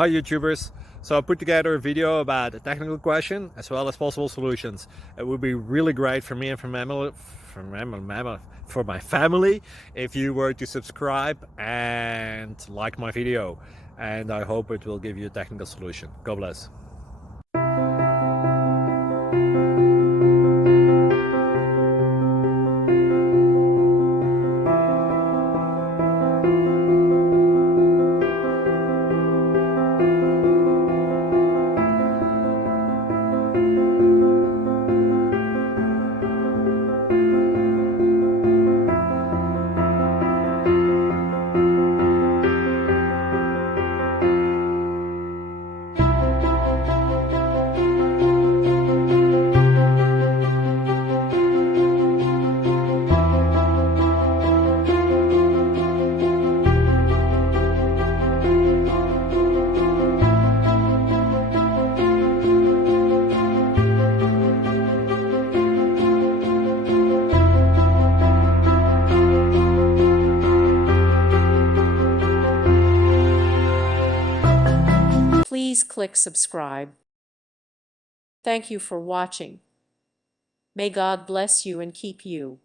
Hi YouTubers. So I put together a video about a technical question as well as possible solutions. It would be really great for me and for my family if you were to subscribe and like my video, and I hope it will give you a technical solution. God bless. Please click subscribe. Thank you for watching. May God bless you and keep you.